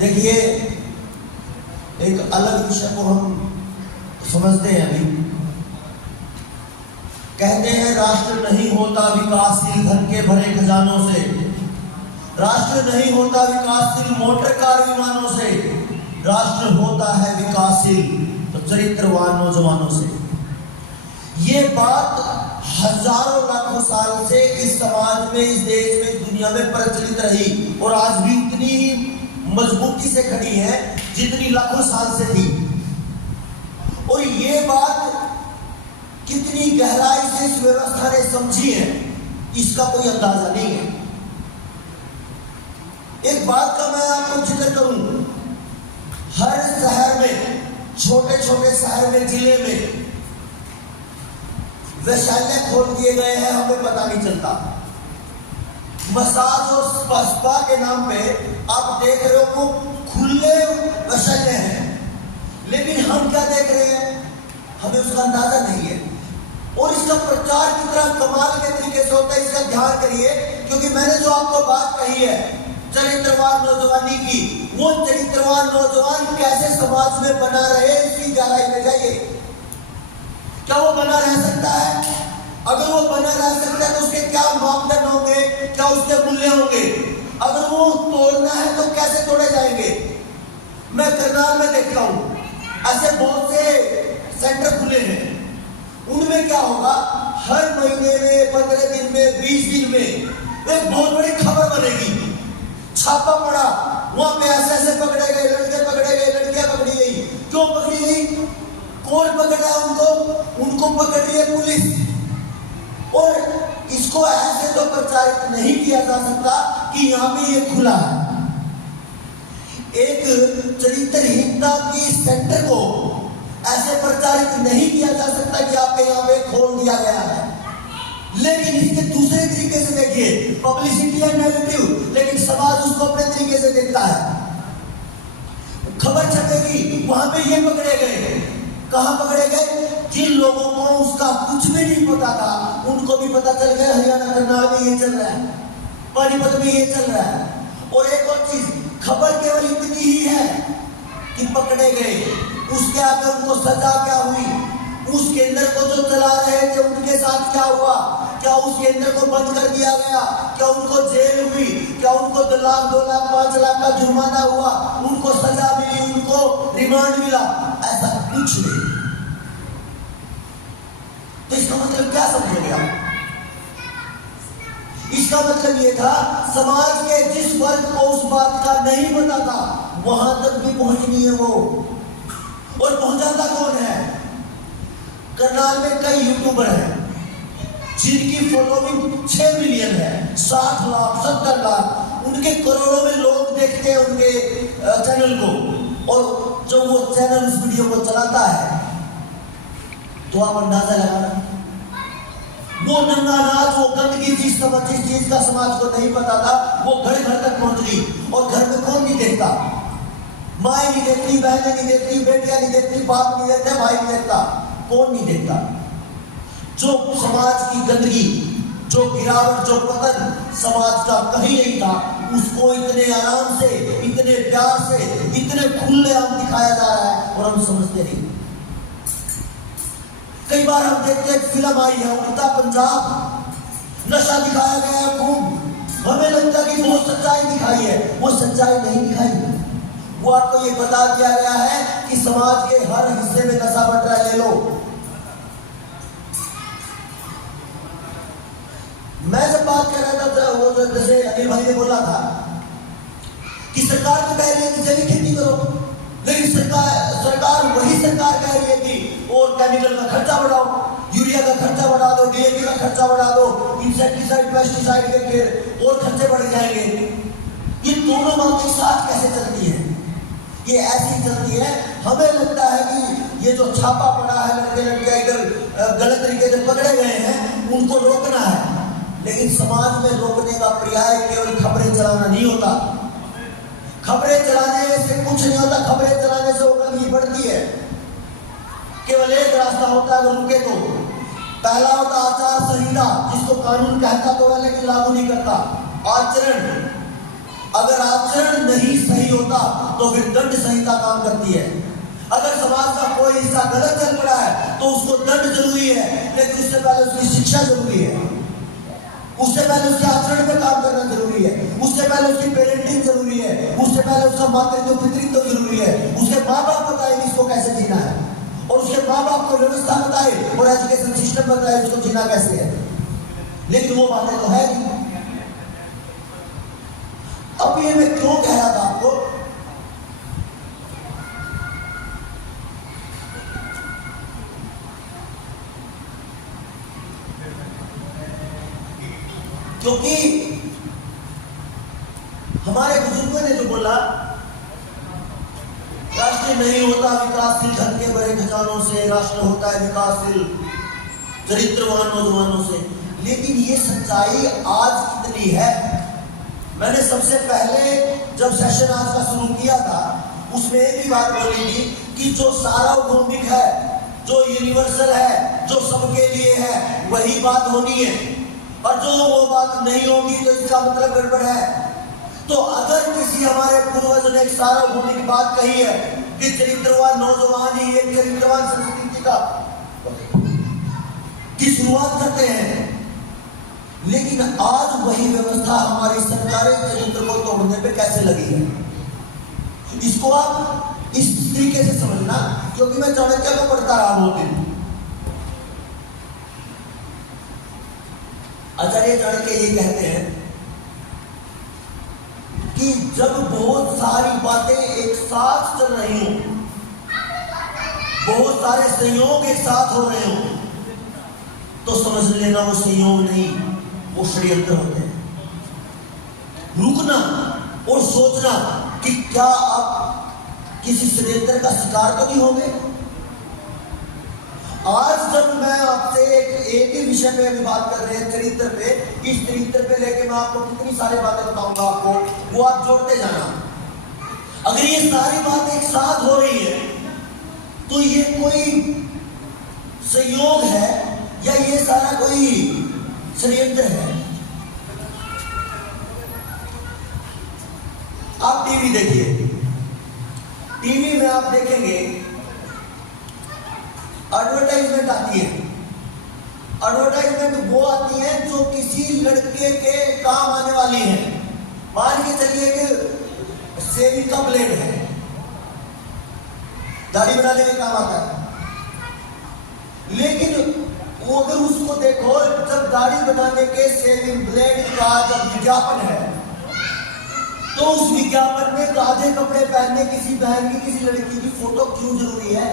देखिए, एक अलग विषय को हम समझते हैं अभी। कहते हैं राष्ट्र नहीं होता विकासशील धन के भरे खजानों से, राष्ट्र नहीं होता विकासशील मोटर कार विमानों से, राष्ट्र होता है विकासशील तो चरित्रवान नौजवानों से। ये बात हजारों लाखों साल से इस समाज में, इस देश में, इस दुनिया में प्रचलित रही और आज भी उतनी ही मजबूती से खड़ी है जितनी लाखों साल से थी। और ये बात कितनी गहराई से इस व्यवस्था ने समझी है, इसका कोई अंदाजा नहीं है। एक बात का मैं आपको जिक्र करूं, हर शहर में, छोटे छोटे शहर में, जिले में वैशाल्य खोल दिए गए हैं, हमें पता नहीं चलता। मसाज और स्पा के नाम पे आप देख रहे हो वो खुले वैशाल्य हैं, लेकिन हम क्या देख रहे हैं हमें उसका अंदाजा नहीं है। और इसका प्रचार कितना कमाल के तरीके से होता है, इसका ध्यान करिए, क्योंकि मैंने जो आपको बात कही है चरित्रवान नौजवानी की, वो चरित्रवान नौजवान कैसे समाज में बना रहे, इसकी गहराई में जाइए। क्या वो बना रह सकता है? अगर वो बना रह सकता है तो उसके क्या मापदंड होंगे, क्या उसके मूल्य होंगे? अगर वो तोड़ना है तो कैसे तोड़े जाएंगे? मैं करनाल में देखता हूँ, ऐसे बहुत से सेंटर खुले हैं, उनमें क्या होगा, हर महीने में, 15 दिन में, 20 दिन में एक बहुत बड़ी खबर बनेगी, छापा पड़ा, वहां पे ऐसे पकड़े गए लड़के, पकड़े गए लड़कियां, पकड़ी गई। क्यों पकड़ी गई? कौन पकड़ रहा है उनको पकड़ रही है पुलिस। और इसको ऐसे तो प्रचारित नहीं किया जा सकता कि यहाँ पे ये खुला है। एक चरित्रहीनता की सेंटर को ऐसे प्रचारित नहीं किया जा सकता कि आपके यहाँ पे खोल दिया गया है। लेकिन इसके दूसरे तरीके से देखिए, पब्लिसिटी है नेगेटिव, लेकिन समाज उसको अपने तरीके से देखता है। खबर छपेगी, वहां पे ये पकड़े गए। कहां पकड़े गए? जिन लोगों को उसका कुछ भी नहीं पता था, उनको भी पता चल गया हरियाणा करनाल में ये चल रहा है, पानीपत में ये चल रहा है। और एक और चीज, खबर केवल इतनी ही है कि पकड़े गए, उसके आगे उनको सजा क्या हुई, उस केंद्र को जो चला रहे थे उनके साथ क्या हुआ, क्या उस केंद्र को बंद कर दिया गया, क्या उनको जेल हुई, क्या उनको 2 लाख 2 लाख 5 लाख का जुर्माना हुआ, उनको सजा मिली, उनको रिमांड मिला? ऐसा कुछ नहीं। तो इसका मतलब क्या समझोगे आप? इसका मतलब ये था, समाज के जिस वर्ग को उस बात का नहीं पता था, वहां तक भी पहुंचनी है वो। और पहुंचाता कौन है? करनाल में कई यूट्यूबर हैं जिनकी फॉलोइंग 6 मिलियन है, 60 लाख 70 लाख, उनके करोड़ों में लोग देखते हैं उनके चैनल को। और जब वो चैनल उस वीडियो को चलाता है तो आप अंदाजा लगाना, वो नंगा नाच, वो गंदगी, जिस चीज का समाज को नहीं पता था, वो घर घर तक पहुंच गई। और घर में कौन नहीं देखता? माँ नहीं देखती, बहनें नहीं देखती, बेटियां नहीं देखती, बाप नहीं देखता, भाई नहीं देखता, कौन नहीं देखता? जो समाज की गंदगी, जो गिरावट, जो पतन समाज का कहीं नहीं था, उसको इतने आराम से, इतने प्यार से, इतने खुलेआम दिखाया जा रहा है और हम समझते नहीं। कई बार हम देखते हैं, फिल्म आई है उल्टा पंजाब, नशा दिखाया गया है खूब, हमें लगता है कि बहुत सच्चाई दिखाई है, वो सच्चाई नहीं दिखाई। वो आपको ये बता दिया गया है कि समाज के हर हिस्से में नशा बढ़ रहा है, ले लो। मैं जब बात कर रहा था, वो जैसे अनिल भाई ने बोला था कि सरकार तो कह रही है कि जैविक खेती करो, लेकिन सरकार वही सरकार कह रही है कि और केमिकल का खर्चा बढ़ाओ, यूरिया का खर्चा बढ़ा दो, डीएपी का खर्चा बढ़ा दो, इंसेक्टिसाइड पेस्टिसाइड के और खर्चे बढ़ जाएंगे। ये दोनों बातें साथ कैसे चलती है? ये ऐसी चलती है, हमें लगता है कि ये जो छापा पड़ा है, लड़के लड़कियां इधर गलत तरीके से पकड़े गए हैं, उनको रोकना है। लेकिन समाज में रोकने का पर्याय केवल खबरें चलाना नहीं होता। खबरें चलाने से कुछ नहीं होता, खबरें चलाने से वो गंदगी बढ़ती है। केवल एक रास्ता होता है, अगर रुके तो। पहला होता आचार संहिता, जिसको कानून कहता तो है लेकिन लागू नहीं करता। आचरण, अगर आचरण नहीं सही होता तो फिर दंड संहिता काम करती है। अगर समाज का कोई हिस्सा गलत चल पड़ा है तो उसको दंड जरूरी है, लेकिन उससे पहले उसकी शिक्षा जरूरी है, उससे पहले उसके आचरण पे काम करना जरूरी है, उससे पहले उसकी पेरेंटिंग जरूरी है, उससे पहले उसका मातृत्व पितृत्व जरूरी है। उसके माँ बाप बताए इसको कैसे जीना है, और उसके माँ बाप को व्यवस्था बताए और एजुकेशन सिस्टम बताए उसको जीना कैसे है, लेकिन वो बातें तो है नहीं। अब ये मैं क्यों कह रहा था आपको, क्योंकि हमारे बुजुर्गों ने जो बोला, राष्ट्र नहीं होता विकासशील धन के बड़े खजानों से, राष्ट्र होता है विकासशील चरित्रवान नौजवानों से। लेकिन ये सच्चाई आज कितनी है? मैंने सबसे पहले जब सेशन आज का शुरू किया था उसमें एक ही बात बोली थी कि जो सार्वभौमिक है, जो यूनिवर्सल है, जो सबके लिए है, वही बात होनी है, और जो वो बात नहीं होगी तो इसका मतलब गड़बड़ है। तो अगर किसी हमारे पूर्वज ने एक सार्वभौमिक बात कही है कि चरित्रवान नौजवान ही एक चरित्रवान संस्कृति का की शुरुआत करते हैं, लेकिन आज वही व्यवस्था हमारी सरकारें चरित्र को तोड़ने पे कैसे लगी है, इसको आप इस तरीके से समझना। क्योंकि मैं चाणक्य को पढ़ता रहा बहुत दिन। आचार्य चाणक्य ये कहते हैं कि जब बहुत सारी बातें एक साथ चल रही हो, बहुत सारे संयोग एक साथ हो रहे हो, तो समझ लेना वो संयोग नहीं, वो षड्यंत्र होते हैं। रुकना और सोचना कि क्या आप किसी षड्यंत्र का शिकार तो नहीं होंगे। आज जब मैं आपसे एक ही विषय पे अभी बात कर रहे हैं, चरित्र पे, इस चरित्र पे लेके मैं आपको कितनी सारी बातें बताऊंगा आपको, वो आप जोड़ते जाना। अगर ये सारी बात एक साथ हो रही है तो ये कोई संयोग है या ये सारा कोई षड्यंत्र है। आप टीवी देखिए, टीवी में आप देखेंगे एडवर्टाइजमेंट आती है। एडवर्टाइजमेंट वो आती है जो किसी लड़के के काम आने वाली है। मान के चलिए कि शेविंग का ब्लेड है, दाढ़ी बनाने के काम आता है, लेकिन वो अगर उसको देखो, जब दाढ़ी बनाने के शेविंग ब्लेड का जब विज्ञापन है तो उस विज्ञापन में आधे कपड़े पहनने किसी बहन की, किसी लड़की की फोटो क्यों जरूरी है,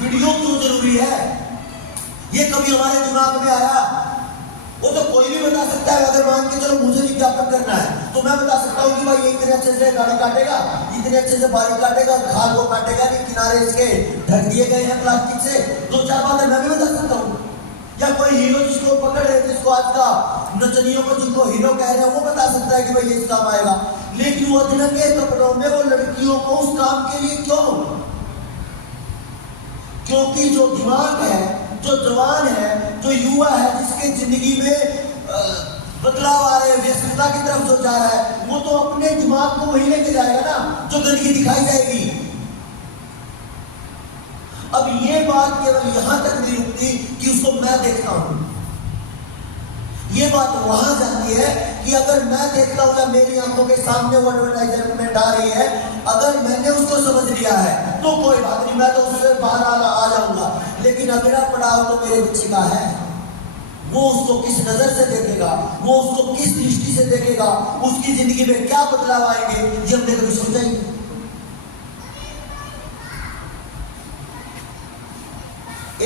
वीडियो क्यों जरूरी है? ये कभी हमारे दिमाग में आया? वो तो कोई भी बता सकता है। अगर मान के चलो मुझे विज्ञापन करना है तो मैं बता सकता हूँ कि भाई ये इतने अच्छे से गाड़ी काटेगा, इतने अच्छे से बारी काटेगा, खाल को काटेगा नहीं, किनारे इसके ढक दिए गए हैं प्लास्टिक से। दो चार बातें मैं भी बता सकता हूँ। या कोई हीरो जिसको पकड़ रहे, जिसको आज का नचनियों को जिनको हीरो कह रहे हैं, वो बता सकता है कि भाई ये काम आएगा। लेकिन वो अजनबी कपड़ों में वो लड़कियों को उस काम के लिए क्यों? क्योंकि जो दिमाग है, जो जवान है, जो युवा है, जिसके जिंदगी में बदलाव आ रहे हैं, व्यस्तता की तरफ जो जा रहा है, वो तो अपने दिमाग को वही लेके जाएगा ना जो गंदगी दिखाई जाएगी। अब ये बात केवल यहां तक नहीं रुकती कि उसको मैं देखता हूं, ये बात वहां जाती है कि अगर मैं देखता हूं या मेरी आंखों के सामने वो एडवर्टाइजमेंट आ रही है, अगर मैंने उसको समझ लिया है तो कोई बात नहीं, मैं तो उससे बाहर आ जाऊंगा। लेकिन अगला पड़ाव तो मेरे बच्चे का है, वो उसको किस नजर से देखेगा, वो उसको किस दृष्टि से देखेगा, उसकी जिंदगी में क्या बदलाव आएंगे, ये हमने कभी सोचा ही नहीं।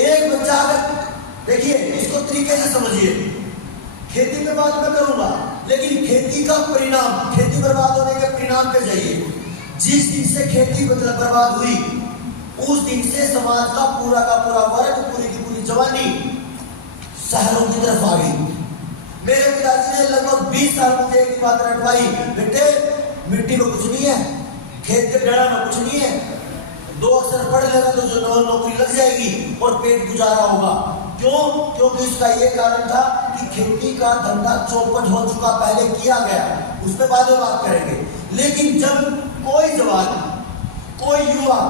एक बच्चा अगर देखिए, इसको तरीके से समझिए, खेती पे बात मैं करूंगा, लेकिन खेती का परिणाम, खेती बर्बाद होने के परिणाम पे जाइए। जिस दिन से खेती बर्बाद हुई उस दिन से समाज का पूरा वर्ग, पूरी की पूरी जवानी शहरों की तरफ आ गई। मेरे पिताजी ने लगभग 20 साल मुझे एक बात रटवाई, बेटे मिट्टी में कुछ नहीं है, खेत के डरा में कुछ नहीं है, 2 अक्षर पढ़ लेगा तो जो नौकरी लग जाएगी और पेट गुजारा होगा। क्यों? क्योंकि उसका ये कारण था कि कि खेती का धंधा चौपट हो चुका, पहले किया गया, उस पर बाद में बात करेंगे। लेकिन जब कोई जवान, कोई युवा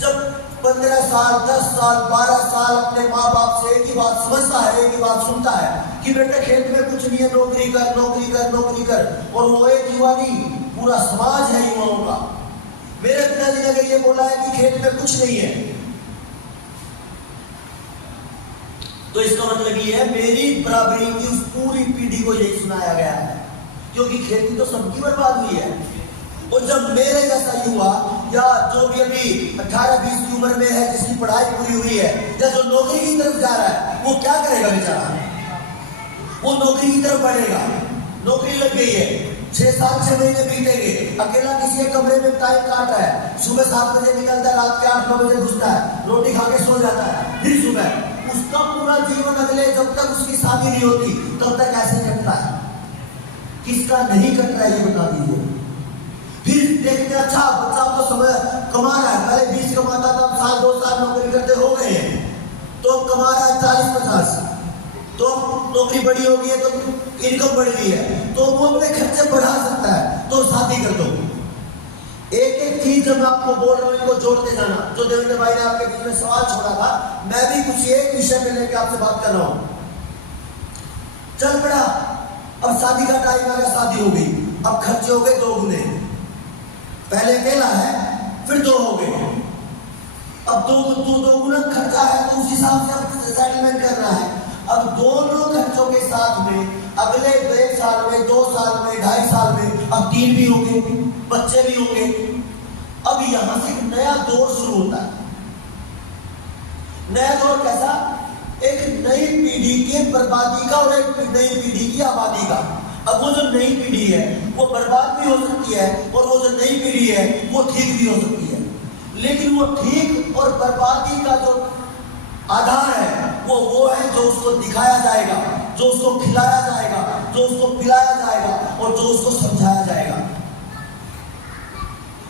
जब 15 साल, 10 साल, 12 साल अपने माँ बाप से एक ही बात समझता है, एक ही बात सुनता है कि बेटे खेत में कुछ नहीं है, नौकरी कर, नौकरी कर, नौकरी कर, और वो एक युवा नहीं, पूरा समाज है युवाओं का। मेरे पिताजी ने अगर ये बोला है कि खेत में कुछ नहीं है, तो इसका मतलब ये है मेरी बराबरी की उस पूरी पीढ़ी को यही सुनाया गया है, क्योंकि खेती तो सबकी बर्बाद हुई है। और जब मेरे जैसा युवा या जो भी अभी 18-20 की उम्र में है, जिसकी पढ़ाई पूरी हुई है या जो नौकरी की तरफ जा रहा है, वो क्या करेगा बेचारा? वो नौकरी की तरफ बढ़ेगा। नौकरी लग गई है, 6 साल 6 महीने बीतेंगे, अकेला किसी एक कमरे में टाइम काट रहा है, सुबह 7 बजे निकलता है, रात के 8-9 बजे घुसता है, रोटी खा के सो जाता है, फिर सुबह उसका पूरा जीवन अगले जब तक उसकी शादी नहीं होती तब तक ऐसे कटता है। किसका नहीं कट रहा है ये बता दीजिए। फिर देखते अच्छा बच्चा तो समय कमा रहा है, पहले 20 कमाता था, साल 2 साल नौकरी करते हो गए हैं, तो अब कमा रहा है 40-50, तो नौकरी बड़ी हो गई है, तो इनकम बढ़ गई है, तो वो अपने खर्चे बढ़ा सकता है, तो शादी कर दो। एक एक चीज जब आपको बोल रहा हूं, इनको जोड़ते जाना। जो देवेंद्र भाई ने आपके बीच में सवाल छोड़ा था, मैं भी कुछ एक विषय में लेकर आपसे बात कर रहा हूं। चल पड़ा, अब शादी का टाइम आ गया, शादी हो गई, अब खर्चे हो गए 2 गुने। पहले अकेला है, फिर 2 हो गए, अब 2 गुना खर्चा है, तो उस हिसाब से अब सेटलमेंट करना है। अब दोनों खर्चों के साथ में अगले 1 साल में, 2 साल में, 2.5 साल में अब 3 भी होंगे, बच्चे भी होंगे। अब यहां से एक नया दौर शुरू होता है। नया दौर कैसा? एक नई पीढ़ी के बर्बादी का और एक नई पीढ़ी की आबादी का। अब वो जो नई पीढ़ी है वो बर्बाद भी हो सकती है, और वो जो नई पीढ़ी है वो ठीक भी हो सकती है। लेकिन वो ठीक और बर्बादी का जो आधार है वो है जो उसको दिखाया जाएगा, जो उसको खिलाया जाएगा, जो उसको पिलाया जाएगा, और जो उसको समझाया जाएगा।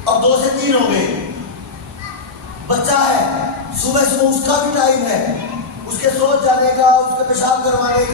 अब 2 से 3 हो गए। बच्चा है, सुबह सुबह उसका भी टाइम है, उसके सोच जाने का, उसके पेशाब करवाने का।